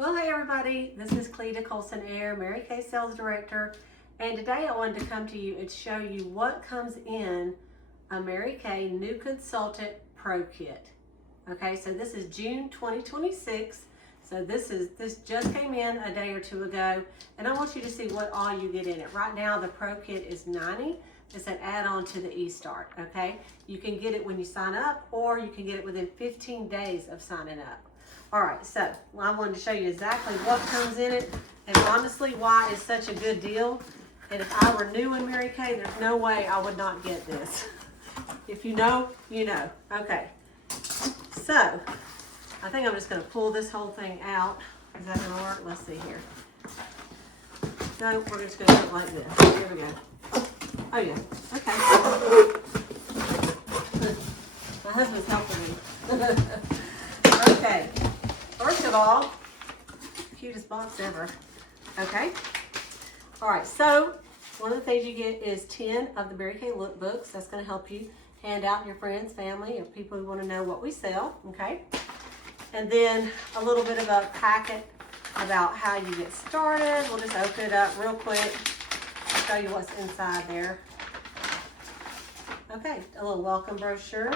Well, hey everybody, this is Cleta Colson-Eyre, Mary Kay Sales Director, and today I wanted to come to you and show you what comes in a Mary Kay New Consultant Pro Kit. Okay, so this is June 2026, so this just came in a day or two ago, and I want you to see what all you get in it. Right now, the Pro Kit is $90. It's an add-on to the eStart, okay? You can get it when you sign up, or you can get it within 15 days of signing up. All right, so I wanted to show you exactly what comes in it and honestly why it's such a good deal. And if I were new in Mary Kay, there's no way I would not get this. If you know, you know. Okay, so I think I'm just gonna pull this whole thing out. Is that gonna work? Let's see here. No, we're just gonna do it like this. Here we go. Oh yeah, okay. My husband's helping me. Okay. First of all, cutest box ever. Okay. All right. So one of the things you get is 10 of the Mary Kay lookbooks. That's going to help you hand out to your friends, family, or people who want to know what we sell. Okay. And then a little bit of a packet about how you get started. We'll just open it up real quick. Show you what's inside there. Okay. A little welcome brochure.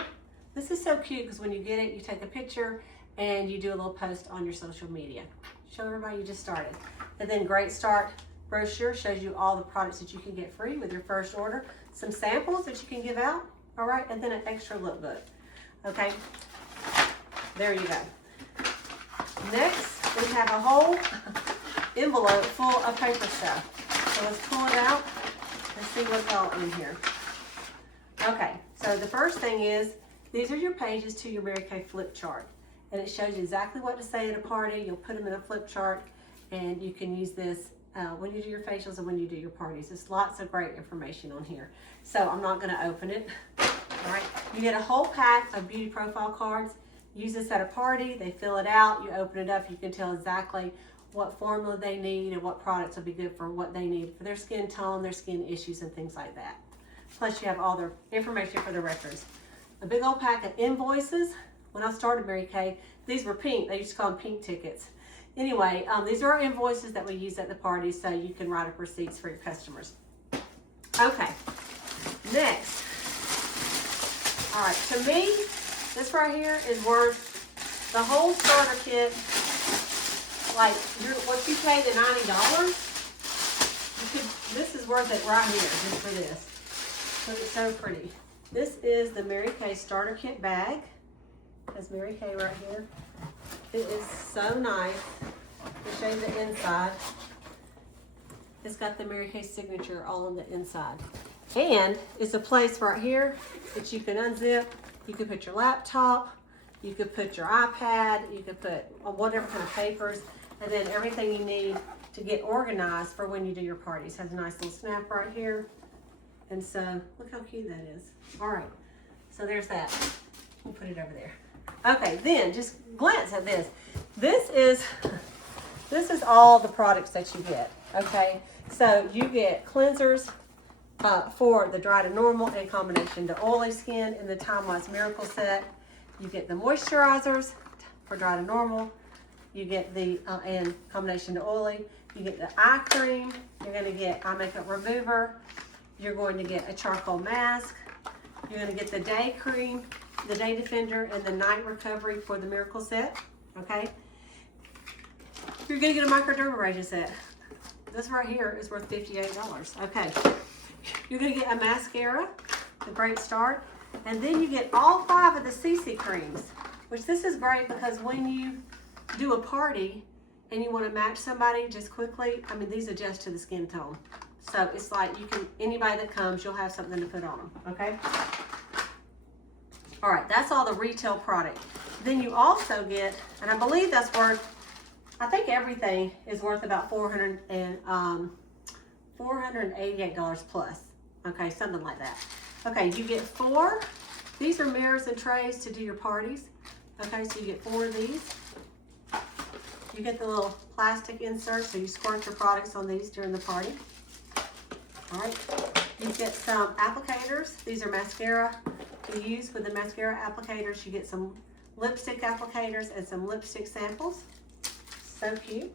This is so cute because when you get it, you take a picture and you do a little post on your social media. Show everybody you just started. And then Great Start brochure shows you all the products that you can get free with your first order. Some samples that you can give out, all right? And then an extra lookbook, okay? There you go. Next, we have a whole envelope full of paper stuff. So let's pull it out and see what's all in here. Okay, so the first thing is, these are your pages to your Mary Kay flip chart. And it shows you exactly what to say at a party. You'll put them in a flip chart, and you can use this when you do your facials and when you do your parties. There's lots of great information on here. So I'm not gonna open it. All right, you get a whole pack of beauty profile cards. Use this at a party, they fill it out, you open it up, you can tell exactly what formula they need and what products will be good for what they need for their skin tone, their skin issues, and things like that. Plus you have all their information for the records. A big old pack of invoices. When I started Mary Kay, these were pink. They used to call them pink tickets. Anyway, these are our invoices that we use at the party, so you can write up receipts for your customers. Okay, next. All right, to me, this right here is worth the whole starter kit. Like, what you pay the $90, this is worth it right here, just for this. Look, it's so pretty. This is the Mary Kay starter kit bag. Has Mary Kay right here. It is so nice. To show you the inside. It's got the Mary Kay signature all on the inside. And it's a place right here that you can unzip. You can put your laptop, you could put your iPad, you could put whatever kind of papers, and then everything you need to get organized for when you do your parties. Has a nice little snap right here. And so, look how cute that is. All right, so there's that. We'll put it over there. Okay, then just glance at this. This is all the products that you get, okay? So you get cleansers for the dry to normal and combination to oily skin in the Time Wise Miracle set. You get the moisturizers for dry to normal. You get the and combination to oily. You get the eye cream. You're gonna get eye makeup remover. You're going to get a charcoal mask. You're gonna get the day cream, the day defender, and the night recovery for the miracle set, okay? You're gonna get a microdermabrasion set. This right here is worth $58, okay? You're gonna get a mascara, the Great Start, and then you get all 5 of the CC creams, which this is great because when you do a party and you wanna match somebody just quickly, I mean, these adjust to the skin tone. So it's like anybody that comes, you'll have something to put on them, okay? All right, that's all the retail product. Then you also get, and I believe that's worth, I think everything is worth about $488 plus. Okay, something like that. Okay, you get 4. These are mirrors and trays to do your parties. Okay, so you get 4 of these. You get the little plastic insert, so you squirt your products on these during the party. All right, you get some applicators. These are mascara to use with the mascara applicators. You get some lipstick applicators and some lipstick samples. So cute.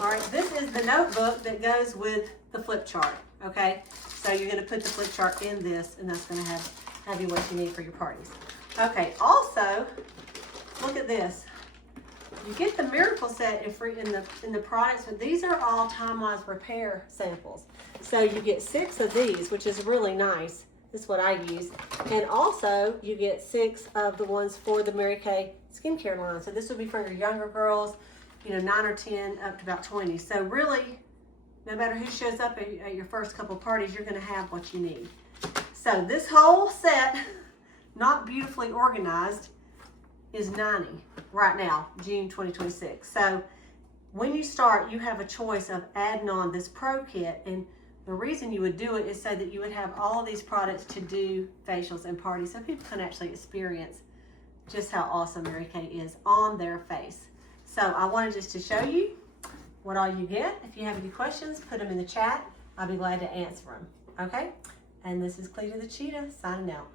All right, this is the notebook that goes with the flip chart, okay? So you're gonna put the flip chart in this, and that's gonna have you what you need for your parties. Okay, also, look at this. You get the miracle set in the products, but these are all time-wise repair samples. So you get 6 of these, which is really nice. This is what I use. And also you get 6 of the ones for the Mary Kay skincare line. So this would be for your younger girls, you know, 9 or 10 up to about 20. So really, no matter who shows up at your first couple parties, you're gonna have what you need. So this whole set, not beautifully organized, is $90 right now, June 2026. So when you start, you have a choice of adding on this Pro Kit, and the reason you would do it is so that you would have all of these products to do facials and parties, so people can actually experience just how awesome Mary Kay is on their face. So I wanted just to show you what all you get. If you have any questions, put them in the chat. I'll be glad to answer them. Okay? And this is Cleta the Cheetah signing out.